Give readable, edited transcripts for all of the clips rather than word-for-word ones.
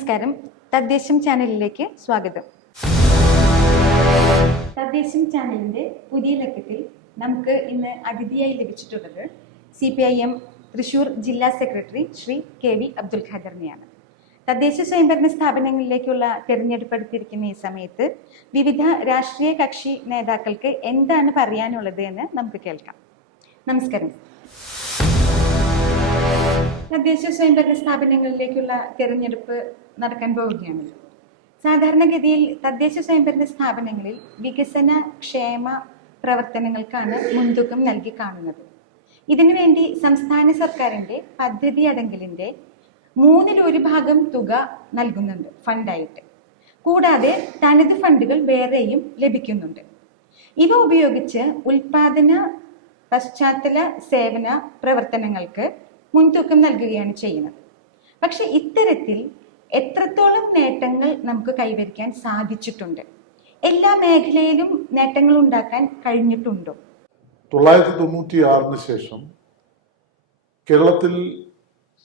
നമസ്കാരം. തദ്ദേശം ചാനലിലേക്ക് സ്വാഗതം. തദ്ദേശം ചാനലിന്റെ പുതിയ ലക്കത്തിൽ നമുക്ക് ഇന്ന് അതിഥിയായി ലഭിച്ചിട്ടുള്ളത് CPIM തൃശൂർ ജില്ലാ സെക്രട്ടറി ശ്രീ KV അബ്ദുൽ ഖാദറിനെയാണ്. തദ്ദേശ സ്വയംഭരണ സ്ഥാപനങ്ങളിലേക്കുള്ള തെരഞ്ഞെടുപ്പ് എടുത്തിരിക്കുന്ന ഈ സമയത്ത് വിവിധ രാഷ്ട്രീയ കക്ഷി നേതാക്കൾക്ക് എന്താണ് പറയാനുള്ളത് എന്ന് നമുക്ക് കേൾക്കാം. നമസ്കാരം. തദ്ദേശ സ്വയംഭരണ സ്ഥാപനങ്ങളിലേക്കുള്ള തെരഞ്ഞെടുപ്പ് നടക്കാൻ പോവുകയാണ്. സാധാരണഗതിയിൽ തദ്ദേശ സ്വയംഭരണ സ്ഥാപനങ്ങളിൽ വികസന ക്ഷേമ പ്രവർത്തനങ്ങൾക്കാണ് മുൻതൂക്കം നൽകി കാണുന്നത്. ഇതിനുവേണ്ടി സംസ്ഥാന സർക്കാരിന്റെ പദ്ധതി അടങ്കലിന്റെ 1/3 തുക നൽകുന്നുണ്ട് ഫണ്ടായിട്ട്. കൂടാതെ തനത് ഫണ്ടുകൾ വേറെയും ലഭിക്കുന്നുണ്ട്. ഇവ ഉപയോഗിച്ച് ഉൽപാദന പശ്ചാത്തല സേവന പ്രവർത്തനങ്ങൾക്ക് മുൻതൂക്കം നൽകുകയാണ് ചെയ്യുന്നത്. പക്ഷെ ഇത്തരത്തിൽ എത്രത്തോളം നേട്ടങ്ങൾ നമുക്ക് കൈവരിക്കാൻ സാധിച്ചിട്ടുണ്ട്? എല്ലാ മേഖലയിലും നേട്ടങ്ങൾ ഉണ്ടാക്കാൻ കഴിഞ്ഞിട്ടുണ്ടോ? 1996 ശേഷം കേരളത്തിൽ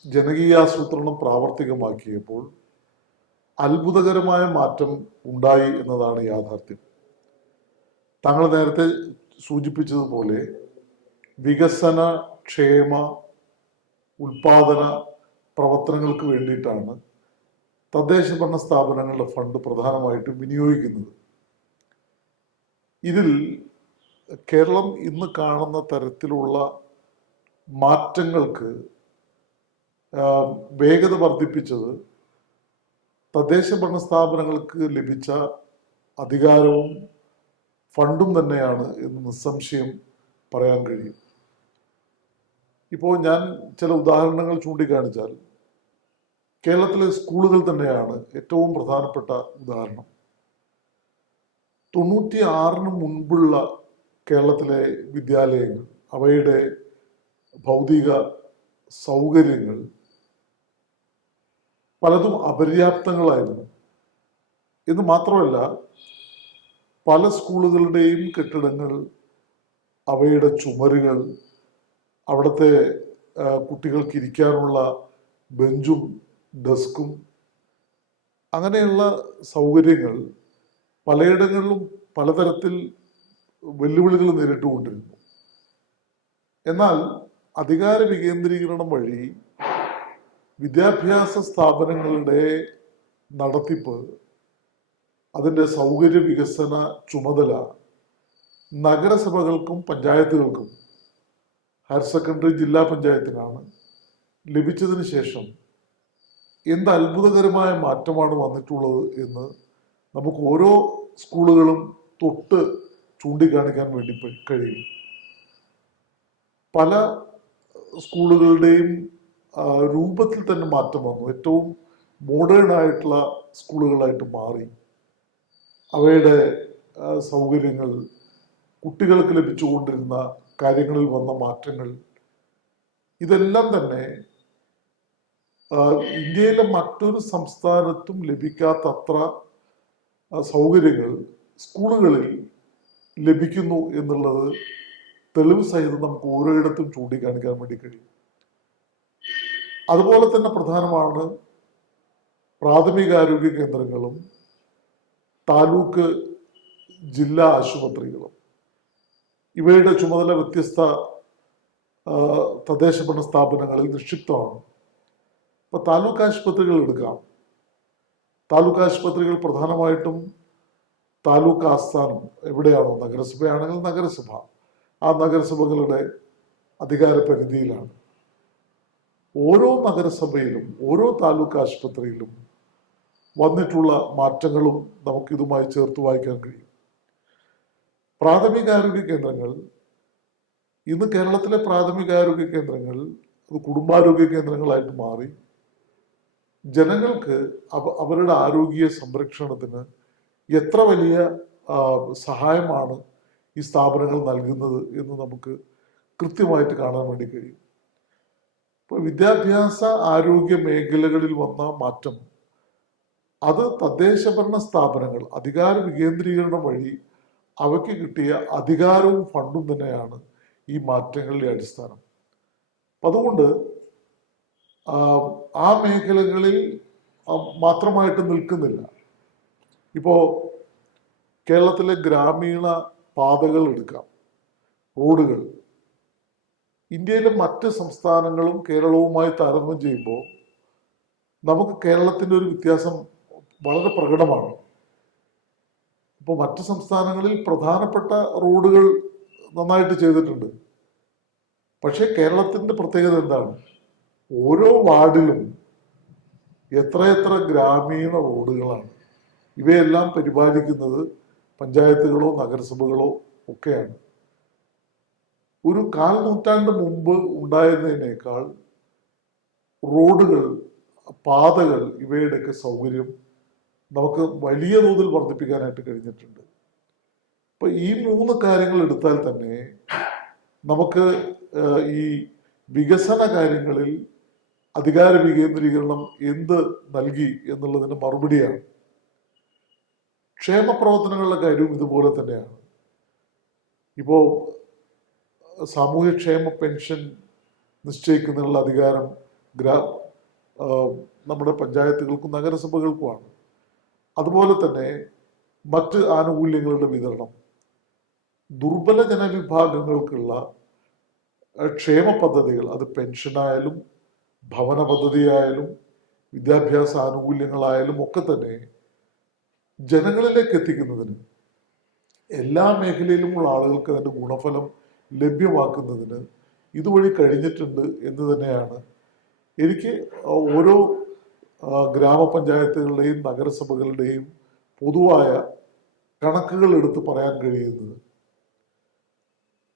ജനകീയാസൂത്രണം പ്രാവർത്തികമാക്കിയപ്പോൾ അത്ഭുതകരമായ മാറ്റം ഉണ്ടായി എന്നതാണ് യാഥാർത്ഥ്യം. താങ്കൾ നേരത്തെ സൂചിപ്പിച്ചതുപോലെ വികസന ക്ഷേമ ഉൽപാദന പ്രവർത്തനങ്ങൾക്ക് വേണ്ടിയിട്ടാണ് തദ്ദേശ ഭരണ സ്ഥാപനങ്ങളുടെ ഫണ്ട് പ്രധാനമായിട്ടും വിനിയോഗിക്കുന്നത്. ഇതിൽ കേരളം ഇന്ന് കാണുന്ന തരത്തിലുള്ള മാറ്റങ്ങൾക്ക് വേഗത വർദ്ധിപ്പിച്ചത് തദ്ദേശ ഭരണ സ്ഥാപനങ്ങൾക്ക് ലഭിച്ച അധികാരവും ഫണ്ടും തന്നെയാണ് എന്ന് നിസ്സംശയം പറയാൻ കഴിയും. ഇപ്പോൾ ഞാൻ ചില ഉദാഹരണങ്ങൾ ചൂണ്ടിക്കാണിച്ചാൽ കേരളത്തിലെ സ്കൂളുകൾ തന്നെയാണ് ഏറ്റവും പ്രധാനപ്പെട്ട ഉദാഹരണം. 96 മുൻപുള്ള കേരളത്തിലെ വിദ്യാലയങ്ങൾ, അവയുടെ ഭൗതിക സൗകര്യങ്ങൾ പലതും അപര്യാപ്തങ്ങളായിരുന്നു. എന്ന് മാത്രമല്ല, പല സ്കൂളുകളുടെയും കെട്ടിടങ്ങൾ, അവയുടെ ചുമരുകൾ, അവിടുത്തെ കുട്ടികൾക്ക് ഇരിക്കാനുള്ള ബെഞ്ചും ഡെസ്കും അങ്ങനെയുള്ള സൗകര്യങ്ങൾ പലയിടങ്ങളിലും പലതരത്തിൽ വെല്ലുവിളികൾ നേരിട്ടുകൊണ്ടിരുന്നു. എന്നാൽ അധികാര വികേന്ദ്രീകരണം വഴി വിദ്യാഭ്യാസ സ്ഥാപനങ്ങളുടെ നടത്തിപ്പ്, അതിൻ്റെ സൗകര്യ വികസന ചുമതല നഗരസഭകൾക്കും പഞ്ചായത്തുകൾക്കും, ഹയർ സെക്കൻഡറി ജില്ലാ പഞ്ചായത്തിനാണ് ലഭിച്ചതിന് ശേഷം എന്ത് അത്ഭുതകരമായ മാറ്റമാണ് വന്നിട്ടുള്ളത് എന്ന് നമുക്ക് ഓരോ സ്കൂളുകളും തൊട്ട് ചൂണ്ടിക്കാണിക്കാൻ വേണ്ടി കഴിയും. പല സ്കൂളുകളുടെയും രൂപത്തിൽ തന്നെ മാറ്റം വന്നു. ഏറ്റവും മോഡേൺ ആയിട്ടുള്ള സ്കൂളുകളായിട്ട് മാറി. അവയുടെ സൗകര്യങ്ങൾ, കുട്ടികൾക്ക് ലഭിച്ചുകൊണ്ടിരുന്ന കാര്യങ്ങളിൽ വന്ന മാറ്റങ്ങൾ, ഇതെല്ലാം തന്നെ ഇന്ത്യയിലെ മറ്റൊരു സംസ്ഥാനത്തും ലഭിക്കാത്തത്ര സൗകര്യങ്ങൾ സ്കൂളുകളിൽ ലഭിക്കുന്നു എന്നുള്ളത് തെളിവ് സഹിതം നമുക്ക് ഓരോയിടത്തും ചൂണ്ടിക്കാണിക്കാൻ വേണ്ടി കഴിയും. അതുപോലെ തന്നെ പ്രധാനമാണ് പ്രാഥമികാരോഗ്യ കേന്ദ്രങ്ങളും താലൂക്ക് ജില്ലാ ആശുപത്രികളും. ഇവയുടെ ചുമതല വ്യത്യസ്ത തദ്ദേശ ഭരണ സ്ഥാപനങ്ങളിൽ നിക്ഷിപ്തമാണ്. ഇപ്പൊ താലൂക്ക് ആശുപത്രികൾ എടുക്കാം. താലൂക്ക് ആശുപത്രികൾ പ്രധാനമായിട്ടും താലൂക്ക് ആസ്ഥാനം എവിടെയാണോ, നഗരസഭയാണെങ്കിൽ നഗരസഭ, ആ നഗരസഭകളുടെ അധികാര പരിധിയിലാണ്. ഓരോ നഗരസഭയിലും ഓരോ താലൂക്ക് ആശുപത്രിയിലും വന്നിട്ടുള്ള മാറ്റങ്ങളും നമുക്കിതുമായി ചേർത്ത് വായിക്കാൻ കഴിയും. പ്രാഥമികാരോഗ്യ കേന്ദ്രങ്ങൾ, ഇന്ന് കേരളത്തിലെ പ്രാഥമികാരോഗ്യ കേന്ദ്രങ്ങൾ അത് കുടുംബാരോഗ്യ കേന്ദ്രങ്ങളായിട്ട് മാറി. ജനങ്ങൾക്ക് അവരുടെ ആരോഗ്യ സംരക്ഷണത്തിന് എത്ര വലിയ സഹായമാണ് ഈ സ്ഥാപനങ്ങൾ നൽകുന്നത് എന്ന് നമുക്ക് കൃത്യമായിട്ട് കാണാൻ വേണ്ടി കഴിയും. ഇപ്പോൾ വിദ്യാഭ്യാസ ആരോഗ്യ മേഖലകളിൽ വന്ന മാറ്റം, അത് തദ്ദേശ ഭരണ സ്ഥാപനങ്ങൾ അധികാര വികേന്ദ്രീകരണം വഴി അവയ്ക്ക് കിട്ടിയ അധികാരവും ഫണ്ടും തന്നെയാണ് ഈ മാറ്റങ്ങളുടെ അടിസ്ഥാനം. അതുകൊണ്ട് ആ മേഖലകളിൽ മാത്രമായിട്ട് നിൽക്കുന്നില്ല. ഇപ്പോൾ കേരളത്തിലെ ഗ്രാമീണ പാതകൾ എടുക്കാം, റോഡുകൾ. ഇന്ത്യയിലെ മറ്റ് സംസ്ഥാനങ്ങളും കേരളവുമായി താരതമ്യം ചെയ്യുമ്പോൾ നമുക്ക് കേരളത്തിൻ്റെ ഒരു വ്യത്യാസം വളരെ പ്രകടമാണ്. ഇപ്പോൾ മറ്റ് സംസ്ഥാനങ്ങളിൽ പ്രധാനപ്പെട്ട റോഡുകൾ നന്നായിട്ട് ചെയ്തിട്ടുണ്ട്. പക്ഷേ കേരളത്തിൻ്റെ പ്രത്യേകത എന്താണ്? ഓരോ വാർഡിലും എത്രയെത്ര ഗ്രാമീണ റോഡുകളാണ്. ഇവയെല്ലാം പരിപാലിക്കുന്നത് പഞ്ചായത്തുകളോ നഗരസഭകളോ ഒക്കെയാണ്. ഒരു 1/4 നൂറ്റാണ്ട് മുമ്പ് ഉണ്ടായിരുന്നതിനേക്കാൾ റോഡുകൾ, പാതകൾ, ഇവയുടെയൊക്കെ സൗകര്യം നമുക്ക് വലിയ തോതിൽ വർദ്ധിപ്പിക്കാനായിട്ട് കഴിഞ്ഞിട്ടുണ്ട്. അപ്പൊ ഈ 3 കാര്യങ്ങൾ എടുത്താൽ തന്നെ നമുക്ക് ഈ വികസന കാര്യങ്ങളിൽ അധികാര വികേന്ദ്രീകരണം എന്ത് നൽകി എന്നുള്ളതിന് മറുപടിയാണ്. ക്ഷേമ പ്രവർത്തനങ്ങളുടെ കാര്യവും ഇതുപോലെ തന്നെയാണ്. ഇപ്പോൾ സാമൂഹ്യക്ഷേമ പെൻഷൻ നിശ്ചയിക്കുന്നതിനുള്ള അധികാരം നമ്മുടെ പഞ്ചായത്തുകൾക്കും നഗരസഭകൾക്കുമാണ്. അതുപോലെ തന്നെ മറ്റ് ആനുകൂല്യങ്ങളുടെ വിതരണം, ദുർബല ജനവിഭാഗങ്ങൾക്കുള്ള ക്ഷേമ പദ്ധതികൾ, അത് പെൻഷനായാലും ഭവന പദ്ധതിയായാലും വിദ്യാഭ്യാസ ആനുകൂല്യങ്ങളായാലും ഒക്കെ തന്നെ ജനങ്ങളിലേക്ക് എത്തിക്കുന്നതിന്, എല്ലാ മേഖലയിലുമുള്ള ആളുകൾക്ക് അതിൻ്റെ ഗുണഫലം ലഭ്യമാക്കുന്നതിന് ഇതുവഴി കഴിഞ്ഞിട്ടുണ്ട് എന്ന് തന്നെയാണ് എനിക്ക് ഓരോ ഗ്രാമപഞ്ചായത്തുകളുടെയും നഗരസഭകളുടെയും പൊതുവായ കണക്കുകൾ എടുത്ത് പറയാൻ കഴിയുന്നത്.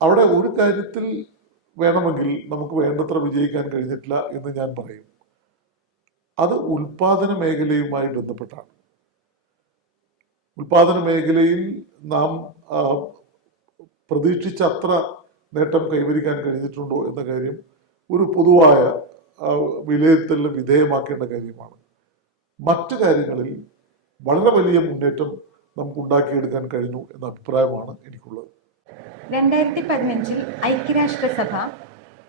അവിടെ ഒരു കാര്യത്തിൽ വേണമെങ്കിൽ നമുക്ക് വേണ്ടത്ര വിജയിക്കാൻ കഴിഞ്ഞിട്ടില്ല എന്ന് ഞാൻ പറയും. അത് ഉൽപാദന മേഖലയുമായി ബന്ധപ്പെട്ടാണ്. ഉൽപാദന മേഖലയിൽ നാം പ്രതീക്ഷിച്ച അത്ര നേട്ടം കൈവരിക്കാൻ കഴിഞ്ഞിട്ടുണ്ടോ എന്ന കാര്യം ഒരു പൊതുവായ വിലയിരുത്തലിന് വിധേയമാക്കേണ്ട കാര്യമാണ്. മറ്റു കാര്യങ്ങളിൽ വളരെ വലിയ മുന്നേറ്റം നമുക്ക് ഉണ്ടാക്കിയെടുക്കാൻ കഴിഞ്ഞു എന്ന അഭിപ്രായമാണ് എനിക്കുള്ളത്. 2015 ഐക്യരാഷ്ട്രസഭ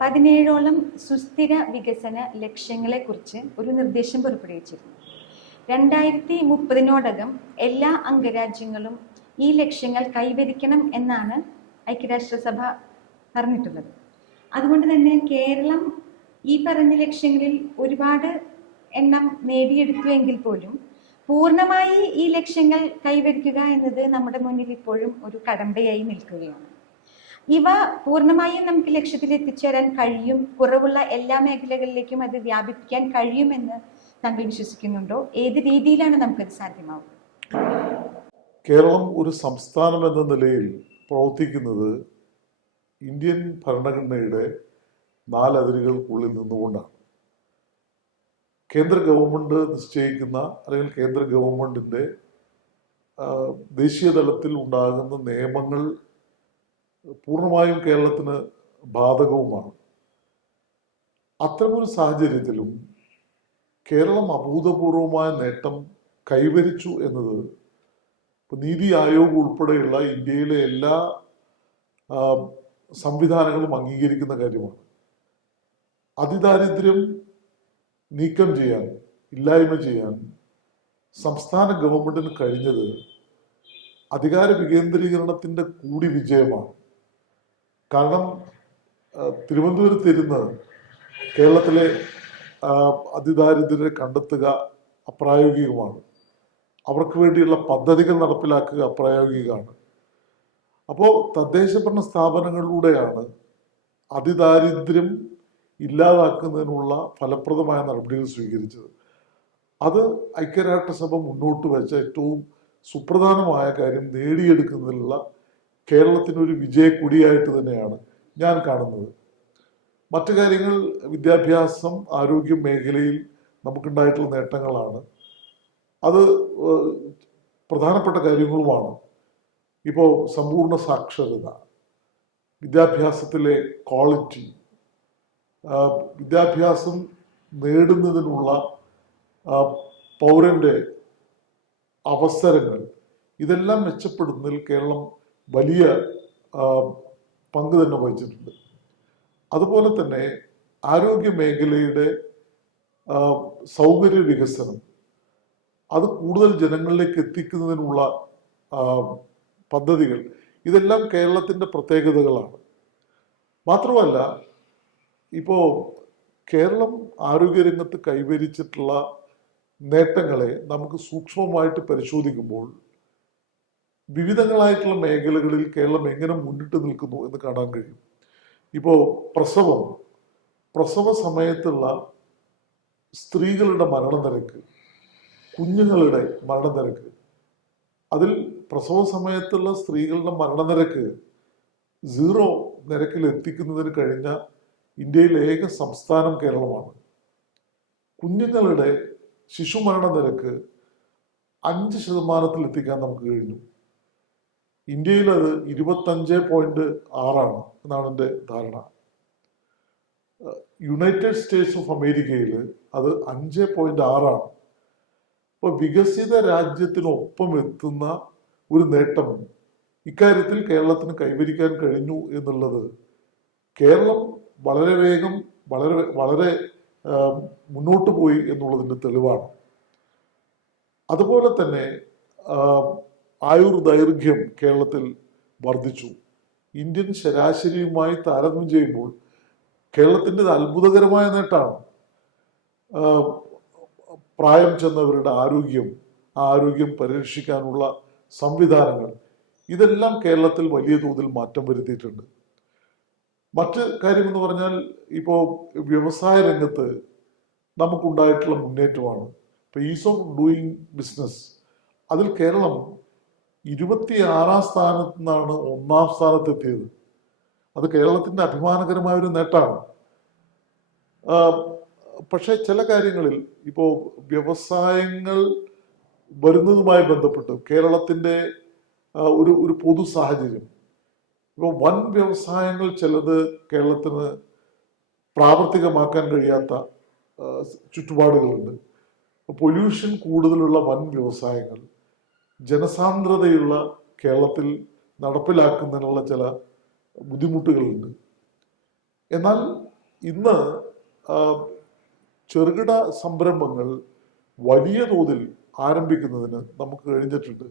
17ഓളം സുസ്ഥിര വികസന ലക്ഷ്യങ്ങളെക്കുറിച്ച് ഒരു നിർദ്ദേശം പുറപ്പെടുവിച്ചിരുന്നു. 2030 എല്ലാ അംഗരാജ്യങ്ങളും ഈ ലക്ഷ്യങ്ങൾ കൈവരിക്കണം എന്നാണ് ഐക്യരാഷ്ട്രസഭ പറഞ്ഞിട്ടുള്ളത്. അതുകൊണ്ട് തന്നെ കേരളം ഈ പറഞ്ഞ ലക്ഷ്യങ്ങളിൽ ഒരുപാട് എണ്ണം നേടിയെടുത്തുവെങ്കിൽ പോലും പൂർണ്ണമായി ഈ ലക്ഷ്യങ്ങൾ കൈവരിക്കുക എന്നത് നമ്മുടെ മുന്നിൽ ഇപ്പോഴും ഒരു കടമ്പയായി നിൽക്കുകയാണ്. ഇവ പൂർണ്ണമായും നമുക്ക് ലക്ഷ്യത്തിൽ എത്തിച്ചേരാൻ കഴിയും, കുറവുള്ള എല്ലാ മേഖലകളിലേക്കും അത് വ്യാപിപ്പിക്കാൻ കഴിയുമെന്ന് താങ്കൾ വിശ്വസിക്കുന്നുണ്ടോ? ഏത് രീതിയിലാണ് നമുക്കത് സാധ്യമാവുക? കേരളം ഒരു സംസ്ഥാനം എന്ന നിലയിൽ പ്രവർത്തിക്കുന്നത് ഇന്ത്യൻ ഭരണഘടനയുടെ 4 അതിരുകൾക്കുള്ളിൽ നിന്നുകൊണ്ടാണ്. കേന്ദ്ര ഗവൺമെന്റ് നിശ്ചയിക്കുന്ന അല്ലെങ്കിൽ കേന്ദ്ര ഗവൺമെന്റിന്റെ ദേശീയ തലത്തിൽ ഉണ്ടാകുന്ന നിയമങ്ങൾ പൂർണ്ണമായും കേരളത്തിന് ബാധകവുമാണ്. അത്തരമൊരു സാഹചര്യത്തിലും കേരളം അഭൂതപൂർവമായ നേട്ടം കൈവരിച്ചു എന്നത് നീതി ആയോഗ് ഉൾപ്പെടെയുള്ള ഇന്ത്യയിലെ എല്ലാ സംവിധാനങ്ങളും അംഗീകരിക്കുന്ന കാര്യമാണ്. അതിദാരിദ്ര്യം നീക്കം ചെയ്യാൻ, ഇല്ലായ്മ ചെയ്യാൻ സംസ്ഥാന ഗവൺമെന്റിന് കഴിഞ്ഞത് അധികാര വികേന്ദ്രീകരണത്തിന്റെ കൂടി വിജയമാണ്. കാരണം തിരുവനന്തപുരത്ത് ഇരുന്ന് കേരളത്തിലെ അതിദാരിദ്ര്യരെ കണ്ടെത്തുക അപ്രായോഗികമാണ്. അവർക്ക് വേണ്ടിയുള്ള പദ്ധതികൾ നടപ്പിലാക്കുക അപ്രായോഗികമാണ്. അപ്പോൾ തദ്ദേശ ഭരണ സ്ഥാപനങ്ങളിലൂടെയാണ് അതിദാരിദ്ര്യം ഇല്ലാതാക്കുന്നതിനുള്ള ഫലപ്രദമായ നടപടികൾ സ്വീകരിച്ചത്. അത് ഐക്യരാഷ്ട്രസഭ മുന്നോട്ട് വെച്ച ഏറ്റവും സുപ്രധാനമായ കാര്യം നേടിയെടുക്കുന്നതിനുള്ള കേരളത്തിനൊരു വിജയക്കൊടിയായിട്ട് തന്നെയാണ് ഞാൻ കാണുന്നത്. മറ്റു കാര്യങ്ങൾ വിദ്യാഭ്യാസം, ആരോഗ്യ മേഖലയിൽ നമുക്കുണ്ടായിട്ടുള്ള നേട്ടങ്ങളാണ്. അത് പ്രധാനപ്പെട്ട കാര്യങ്ങളുമാണ്. ഇപ്പോൾ സമ്പൂർണ്ണ സാക്ഷരത, വിദ്യാഭ്യാസത്തിലെ ക്വാളിറ്റി, വിദ്യാഭ്യാസം നേടുന്നതിനുള്ള പൗരന്റെ അവസരങ്ങൾ, ഇതെല്ലാം മെച്ചപ്പെടുന്നതിൽ കേരളം വലിയ പങ്ക് തന്നെ വഹിച്ചിട്ടുണ്ട്. അതുപോലെ തന്നെ ആരോഗ്യ മേഖലയുടെ സൗകര്യ വികസനം, അത് കൂടുതൽ ജനങ്ങളിലേക്ക് എത്തിക്കുന്നതിനുള്ള ആ, പദ്ധതികൾ, ഇതെല്ലാം കേരളത്തിൻ്റെ പ്രത്യേകതകളാണ്. മാത്രമല്ല, ഇപ്പോൾ കേരളം ആരോഗ്യരംഗത്ത് കൈവരിച്ചിട്ടുള്ള നേട്ടങ്ങളെ നമുക്ക് സൂക്ഷ്മമായിട്ട് പരിശോധിക്കുമ്പോൾ വിവിധങ്ങളായിട്ടുള്ള മേഖലകളിൽ കേരളം എങ്ങനെ മുന്നിട്ട് നിൽക്കുന്നു എന്ന് കാണാൻ കഴിയും. ഇപ്പോൾ പ്രസവ സമയത്തുള്ള സ്ത്രീകളുടെ മരണനിരക്ക്, കുഞ്ഞുങ്ങളുടെ മരണനിരക്ക്, അതിൽ പ്രസവ സമയത്തുള്ള സ്ത്രീകളുടെ മരണനിരക്ക് 0 നിരക്കിൽ എത്തിക്കുന്നതിന് കഴിഞ്ഞ ഇന്ത്യയിലെ ഏക സംസ്ഥാനം കേരളമാണ്. കുഞ്ഞുങ്ങളുടെ ശിശുമരണ നിരക്ക് 5% എത്തിക്കാൻ നമുക്ക് കഴിഞ്ഞു. ഇന്ത്യയിൽ അത് 25.6 എന്നാണ് എൻ്റെ ധാരണ. യുണൈറ്റഡ് സ്റ്റേറ്റ്സ് ഓഫ് അമേരിക്കയിൽ അത് 5.6. അപ്പോൾ വികസിത രാജ്യത്തിനൊപ്പം എത്തുന്ന ഒരു നേട്ടം ഇക്കാര്യത്തിൽ കേരളത്തിന് കൈവരിക്കാൻ കഴിഞ്ഞു എന്നുള്ളത് കേരളം വളരെ വേഗം വളരെ മുന്നോട്ട് പോയി എന്നുള്ളതിൻ്റെ തെളിവാണ്. അതുപോലെ തന്നെ ആയുർദൈർഘ്യം കേരളത്തിൽ വർദ്ധിച്ചു. ഇന്ത്യൻ ശരാശരിയുമായി താരതമ്യം ചെയ്യുമ്പോൾ കേരളത്തിൻ്റെ അത്ഭുതകരമായ നേട്ടമാണ്. പ്രായം ചെന്നവരുടെ ആരോഗ്യം പരിരക്ഷിക്കാനുള്ള സംവിധാനങ്ങൾ, ഇതെല്ലാം കേരളത്തിൽ വലിയ തോതിൽ മാറ്റം വരുത്തിയിട്ടുണ്ട്. മറ്റ് കാര്യമെന്ന് പറഞ്ഞാൽ, ഇപ്പോൾ വ്യവസായ രംഗത്ത് നമുക്കുണ്ടായിട്ടുള്ള മുന്നേറ്റമാണ്. ഇപ്പോൾ ഈസ് ഓഫ് ഡൂയിങ് ബിസിനസ്, അതിൽ കേരളം 26 സ്ഥാനത്ത് നിന്നാണ് 1ാം സ്ഥാനത്തെത്തിയത്. അത് കേരളത്തിൻ്റെ അഭിമാനകരമായ ഒരു നേട്ടമാണ്. പക്ഷേ ചില കാര്യങ്ങളിൽ ഇപ്പോൾ വ്യവസായങ്ങൾ വരുന്നതുമായി ബന്ധപ്പെട്ട് കേരളത്തിൻ്റെ ഒരു പൊതു സാഹചര്യം, ഇപ്പോൾ വൻ വ്യവസായങ്ങൾ ചിലത് കേരളത്തിന് പ്രാവർത്തികമാക്കാൻ കഴിയാത്ത ചുറ്റുപാടുകളുണ്ട്. പൊല്യൂഷൻ കൂടുതലുള്ള വൻ വ്യവസായങ്ങൾ ജനസാന്ദ്രതയുള്ള കേരളത്തിൽ നടപ്പിലാക്കുന്നതിനുള്ള ചില ബുദ്ധിമുട്ടുകളുണ്ട്. എന്നാൽ ഇന്ന് ചെറുകിട സംരംഭങ്ങൾ വലിയ തോതിൽ ആരംഭിക്കുന്നതിന് നമുക്ക് കഴിഞ്ഞിട്ടുണ്ട്.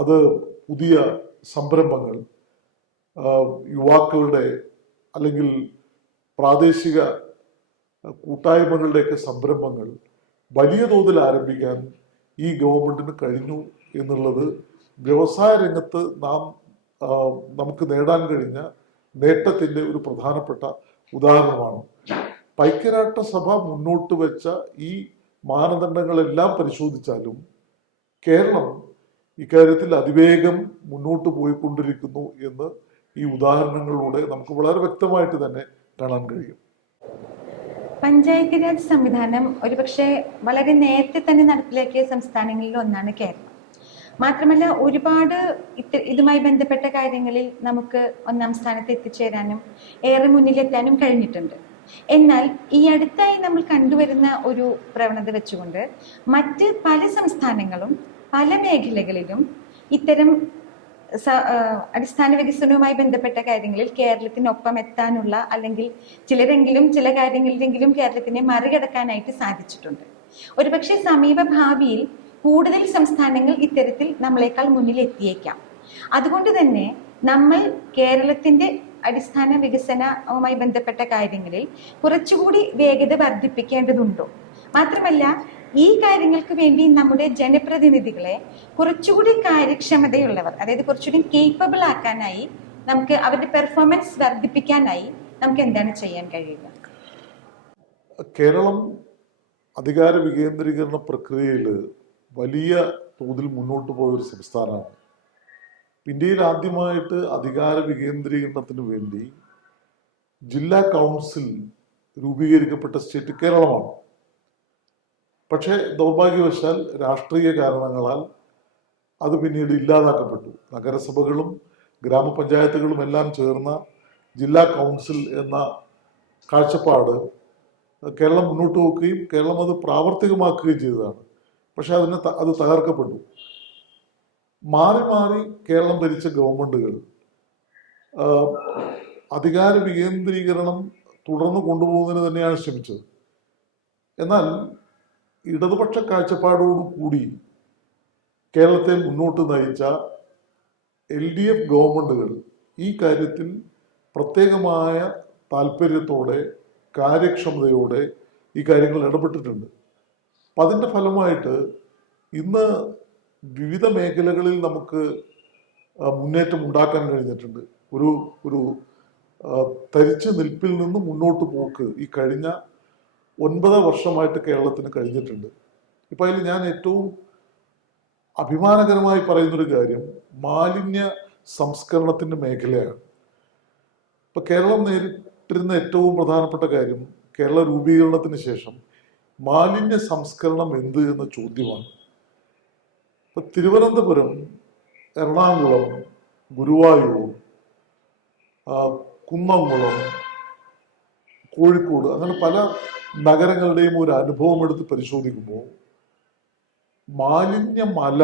അത് പുതിയ സംരംഭങ്ങൾ, യുവാക്കളുടെ അല്ലെങ്കിൽ പ്രാദേശിക കൂട്ടായ്മകളുടെയൊക്കെ സംരംഭങ്ങൾ വലിയ തോതിൽ ആരംഭിക്കാൻ ഈ ഗവൺമെന്റിന് കഴിഞ്ഞു എന്നുള്ളത് വ്യവസായ രംഗത്ത് നമുക്ക് നേടാൻ കഴിഞ്ഞ നേട്ടത്തിൻ്റെ ഒരു പ്രധാനപ്പെട്ട ഉദാഹരണമാണ്. ഐക്യരാഷ്ട്രസഭ മുന്നോട്ട് വെച്ച ഈ മാനദണ്ഡങ്ങളെല്ലാം പരിശോധിച്ചാലും കേരളം ഇക്കാര്യത്തിൽ അതിവേഗം മുന്നോട്ട് പോയിക്കൊണ്ടിരിക്കുന്നു എന്ന് ഈ ഉദാഹരണങ്ങളിലൂടെ നമുക്ക് വളരെ വ്യക്തമായിട്ട് തന്നെ കാണാൻ കഴിയും. പഞ്ചായത്ത് രാജ് സംവിധാനം ഒരുപക്ഷെ വളരെ നേരത്തെ തന്നെ നടപ്പിലാക്കിയ സംസ്ഥാനങ്ങളിൽ ഒന്നാണ് കേരളം. മാത്രമല്ല, ഒരുപാട് ഇതുമായി ബന്ധപ്പെട്ട കാര്യങ്ങളിൽ നമുക്ക് 1ാം സ്ഥാനത്ത് എത്തിച്ചേരാനും ഏറെ മുന്നിലെത്താനും കഴിഞ്ഞിട്ടുണ്ട്. എന്നാൽ ഈ അടുത്തായി നമ്മൾ കണ്ടുവരുന്ന ഒരു പ്രവണത വെച്ചുകൊണ്ട് മറ്റ് പല സംസ്ഥാനങ്ങളും പല മേഖലകളിലും ഇത്തരം അടിസ്ഥാന വികസനവുമായി ബന്ധപ്പെട്ട കാര്യങ്ങളിൽ കേരളത്തിനൊപ്പം എത്താനുള്ള, അല്ലെങ്കിൽ ചിലരെങ്കിലും ചില കാര്യങ്ങളിലെങ്കിലും കേരളത്തിനെ മറികടക്കാനായിട്ട് സാധിച്ചിട്ടുണ്ട്. ഒരുപക്ഷെ സമീപ ഭാവിയിൽ കൂടുതൽ സംസ്ഥാനങ്ങൾ ഇത്തരത്തിൽ നമ്മളെക്കാൾ മുന്നിൽ എത്തിയേക്കാം. അതുകൊണ്ട് തന്നെ നമ്മൾ കേരളത്തിന്റെ അടിസ്ഥാന വികസനവുമായി ബന്ധപ്പെട്ട കാര്യങ്ങളിൽ കുറച്ചുകൂടി വേഗത വർദ്ധിപ്പിക്കേണ്ടതുണ്ടോ? മാത്രമല്ല, ഈ കാര്യങ്ങൾക്ക് വേണ്ടി നമ്മുടെ ജനപ്രതിനിധികളെ കുറച്ചുകൂടി കാര്യക്ഷമതയുള്ളവർ, അതായത് കുറച്ചുകൂടി കേപ്പബിൾ ആക്കാനായി, നമുക്ക് അവരുടെ പെർഫോമൻസ് വർദ്ധിപ്പിക്കാനായി നമുക്ക് എന്താണ് ചെയ്യാൻ കഴിയുക? കേരളം അധികാര വികേന്ദ്രീകരണ പ്രക്രിയയിൽ വലിയ തോതിൽ മുന്നോട്ട് പോയ ഒരു സംസ്ഥാനമാണ്. ഇന്ത്യയിൽ ആദ്യമായിട്ട് അധികാര വികേന്ദ്രീകരണത്തിന് വേണ്ടി ജില്ലാ കൗൺസിൽ രൂപീകരിക്കപ്പെട്ട സ്റ്റേറ്റ് കേരളമാണ്. പക്ഷേ ദൗർഭാഗ്യവശാൽ രാഷ്ട്രീയ കാരണങ്ങളാൽ അത് പിന്നീട് ഇല്ലാതാക്കപ്പെട്ടു. നഗരസഭകളും ഗ്രാമപഞ്ചായത്തുകളും എല്ലാം ചേർന്ന ജില്ലാ കൗൺസിൽ എന്ന കാഴ്ചപ്പാട് കേരളം മുന്നോട്ട് വെക്കുകയും കേരളം അത് പ്രാവർത്തികമാക്കുകയും ചെയ്തതാണ്. പക്ഷെ അത് തകർക്കപ്പെട്ടു. മാറി മാറി കേരളം ഭരിച്ച ഗവൺമെന്റുകൾ അധികാര വികേന്ദ്രീകരണം തുടർന്ന് കൊണ്ടുപോകുന്നതിന് തന്നെയാണ് ശ്രമിച്ചത്. എന്നാൽ ഇടതുപക്ഷ കാഴ്ചപ്പാടോടുകൂടി കേരളത്തെ മുന്നോട്ട് നയിച്ച LDF ഗവൺമെൻറ്റുകൾ ഈ കാര്യത്തിൽ പ്രത്യേകമായ താല്പര്യത്തോടെ കാര്യക്ഷമതയോടെ ഈ കാര്യങ്ങൾ ഇടപെട്ടിട്ടുണ്ട്. അപ്പം അതിൻ്റെ ഫലമായിട്ട് ഇന്ന് വിവിധ മേഖലകളിൽ നമുക്ക് മുന്നേറ്റം ഉണ്ടാക്കാൻ കഴിഞ്ഞിട്ടുണ്ട്. ഒരു ഒരു തരിച്ചു നിൽപ്പിൽ നിന്ന് മുന്നോട്ട് പോക്ക് ഈ കഴിഞ്ഞ 9 വർഷമായിട്ട് കേരളത്തിന് കഴിഞ്ഞിട്ടുണ്ട്. ഇപ്പം അതിൽ ഞാൻ ഏറ്റവും അഭിമാനകരമായി പറയുന്നൊരു കാര്യം മാലിന്യ സംസ്കരണത്തിൻ്റെ മേഖലയാണ്. ഇപ്പം കേരളം നേരിട്ടിരുന്ന ഏറ്റവും പ്രധാനപ്പെട്ട കാര്യം കേരള രൂപീകരണത്തിന് ശേഷം മാലിന്യ സംസ്കരണം എന്ത് എന്ന ചോദ്യമാണ്. ഇപ്പം തിരുവനന്തപുരം, എറണാകുളം, ഗുരുവായൂർ, കുന്നംകുളം, കോഴിക്കോട് അങ്ങനെ പല നഗരങ്ങളുടെയും ഒരു അനുഭവം എടുത്ത് പരിശോധിക്കുമ്പോൾ മാലിന്യമല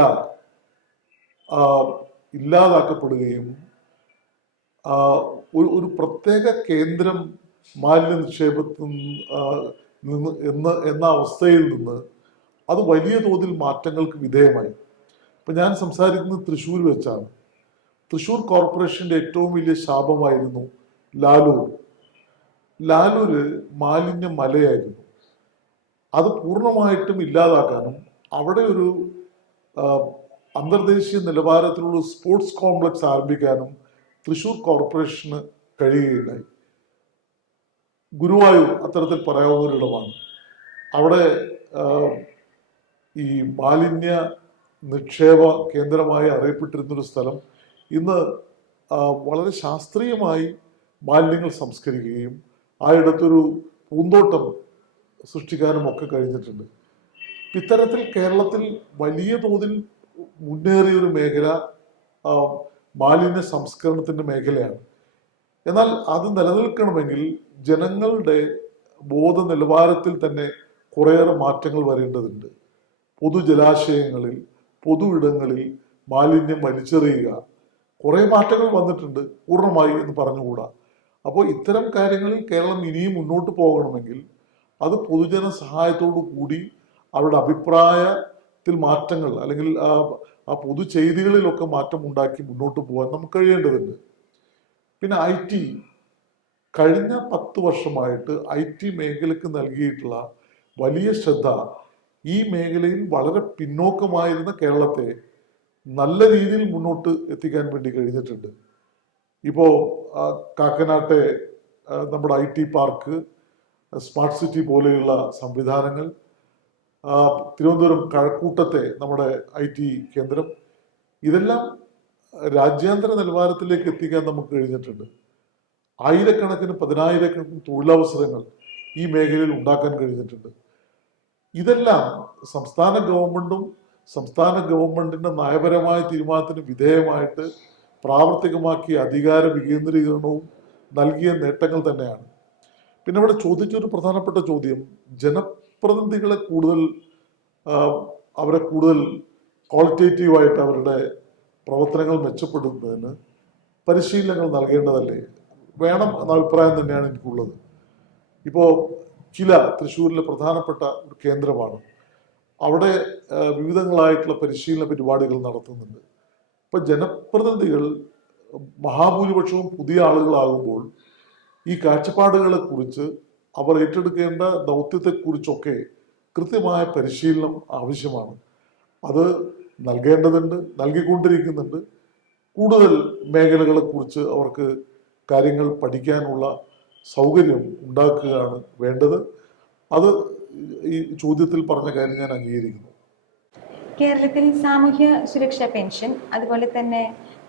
ഇല്ലാതാക്കപ്പെടുകയും ഒരു പ്രത്യേക കേന്ദ്രം മാലിന്യ നിക്ഷേപത്തിൽ നിന്ന് എന്ന അവസ്ഥയിൽ നിന്ന് അത് വലിയ തോതിൽ മാറ്റങ്ങൾക്ക് വിധേയമായി. ഇപ്പം ഞാൻ സംസാരിക്കുന്നത് തൃശ്ശൂർ വെച്ചാണ്. തൃശ്ശൂർ കോർപ്പറേഷൻ്റെ ഏറ്റവും വലിയ ശാപമായിരുന്നു ലാലൂർ. ലാലൂര് മാലിന്യ മലയായിരുന്നു. അത് പൂർണ്ണമായിട്ടും ഇല്ലാതാക്കാനും അവിടെ ഒരു അന്തർദേശീയ നിലവാരത്തിലുള്ള സ്പോർട്സ് കോംപ്ലക്സ് ആരംഭിക്കാനും തൃശ്ശൂർ കോർപ്പറേഷന് കഴിയുകയുണ്ടായി. ഗുരുവായൂർ അത്തരത്തിൽ പറയാവുന്ന ഒരിടമാണ്. അവിടെ ഈ മാലിന്യ നിക്ഷേപ കേന്ദ്രമായി അറിയപ്പെട്ടിരുന്നൊരു സ്ഥലം ഇന്ന് വളരെ ശാസ്ത്രീയമായി മാലിന്യങ്ങൾ സംസ്കരിക്കുകയും ആ ഇടത്തൊരു പൂന്തോട്ടം സൃഷ്ടിക്കാനും ഒക്കെ കഴിഞ്ഞിട്ടുണ്ട്. ഇത്തരത്തിൽ കേരളത്തിൽ വലിയ തോതിൽ മുന്നേറിയൊരു മേഖല മാലിന്യ സംസ്കരണത്തിൻ്റെ മേഖലയാണ്. എന്നാൽ അത് നിലനിൽക്കണമെങ്കിൽ ജനങ്ങളുടെ ബോധ നിലവാരത്തിൽ തന്നെ കുറേയേറെ മാറ്റങ്ങൾ വരേണ്ടതുണ്ട്. പൊതുജലാശയങ്ങളിൽ, പൊതു ഇടങ്ങളിൽ മാലിന്യം വലിച്ചെറിയുക, കുറേ മാറ്റങ്ങൾ വന്നിട്ടുണ്ട്, പൂർണ്ണമായി എന്ന് പറഞ്ഞുകൂടാ. അപ്പോൾ ഇത്തരം കാര്യങ്ങളിൽ കേരളം ഇനിയും മുന്നോട്ട് പോകണമെങ്കിൽ അത് പൊതുജന സഹായത്തോടു കൂടി അവരുടെ അഭിപ്രായത്തിൽ മാറ്റങ്ങൾ അല്ലെങ്കിൽ ആ പൊതു ചെയ്തികളിലൊക്കെ മാറ്റം ഉണ്ടാക്കി മുന്നോട്ട് പോകാൻ നമുക്ക് കഴിയേണ്ടതുണ്ട്. പിന്നെ IT കഴിഞ്ഞ 10 വർഷമായിട്ട് IT മേഖലയ്ക്ക് നൽകിയിട്ടുള്ള വലിയ ശ്രദ്ധ ഈ മേഖലയിൽ വളരെ പിന്നോക്കമായിരുന്ന കേരളത്തെ നല്ല രീതിയിൽ മുന്നോട്ട് എത്തിക്കാൻ വേണ്ടി കഴിഞ്ഞിട്ടുണ്ട്. ഇപ്പോൾ കാക്കനാട്ടെ നമ്മുടെ IT പാർക്ക്, സ്മാർട്ട് സിറ്റി പോലെയുള്ള സംവിധാനങ്ങൾ, തിരുവനന്തപുരം കഴക്കൂട്ടത്തെ നമ്മുടെ IT കേന്ദ്രം, ഇതെല്ലാം രാജ്യാന്തര നിലവാരത്തിലേക്ക് എത്തിക്കാൻ നമുക്ക് കഴിഞ്ഞിട്ടുണ്ട്. ആയിരക്കണക്കിന് 10,000കണക്കിന് തൊഴിലവസരങ്ങൾ ഈ മേഖലയിൽ ഉണ്ടാക്കാൻ കഴിഞ്ഞിട്ടുണ്ട്. ഇതെല്ലാം സംസ്ഥാന ഗവൺമെൻറ്റും സംസ്ഥാന ഗവൺമെൻറ്റിൻ്റെ നയപരമായ തീരുമാനത്തിന് വിധേയമായിട്ട് പ്രാവർത്തികമാക്കിയ അധികാര വികേന്ദ്രീകരണവും നൽകിയ നേട്ടങ്ങൾ തന്നെയാണ്. പിന്നെ ഇവിടെ ചോദിച്ചൊരു പ്രധാനപ്പെട്ട ചോദ്യം, ജനപ്രതിനിധികളെ കൂടുതൽ അവരെ കൂടുതൽ ക്വാളിറ്റേറ്റീവായിട്ട് അവരുടെ പ്രവർത്തനങ്ങൾ മെച്ചപ്പെടുത്തുന്നതിന് പരിശീലനങ്ങൾ നൽകേണ്ടതല്ലേ, വേണം എന്ന അഭിപ്രായം തന്നെയാണ് എനിക്കുള്ളത്. ഇപ്പോൾ തൃശ്ശൂരിലെ പ്രധാനപ്പെട്ട ഒരു കേന്ദ്രമാണ്. അവിടെ വിവിധങ്ങളായിട്ടുള്ള പരിശീലന പരിപാടികൾ നടത്തുന്നുണ്ട്. ഇപ്പം ജനപ്രതിനിധികൾ മഹാഭൂരിപക്ഷവും പുതിയ ആളുകളാകുമ്പോൾ ഈ കാഴ്ചപ്പാടുകളെക്കുറിച്ച് അവർ ഏറ്റെടുക്കേണ്ട ദൗത്യത്തെക്കുറിച്ചൊക്കെ കൃത്യമായ പരിശീലനം ആവശ്യമാണ്. അത് നൽകേണ്ടതുണ്ട്, നൽകിക്കൊണ്ടിരിക്കുന്നുണ്ട്. കൂടുതൽ മേഖലകളെക്കുറിച്ച് അവർക്ക് കാര്യങ്ങൾ പഠിക്കാനുള്ള സൗകര്യം ഉണ്ടാക്കുകയാണ് വേണ്ടത്. അത് ഈ ചോദ്യത്തിൽ പറഞ്ഞ കാര്യം ഞാൻ അംഗീകരിക്കുന്നു. കേരളത്തിൽ സാമൂഹ്യ സുരക്ഷാ പെൻഷൻ, അതുപോലെ തന്നെ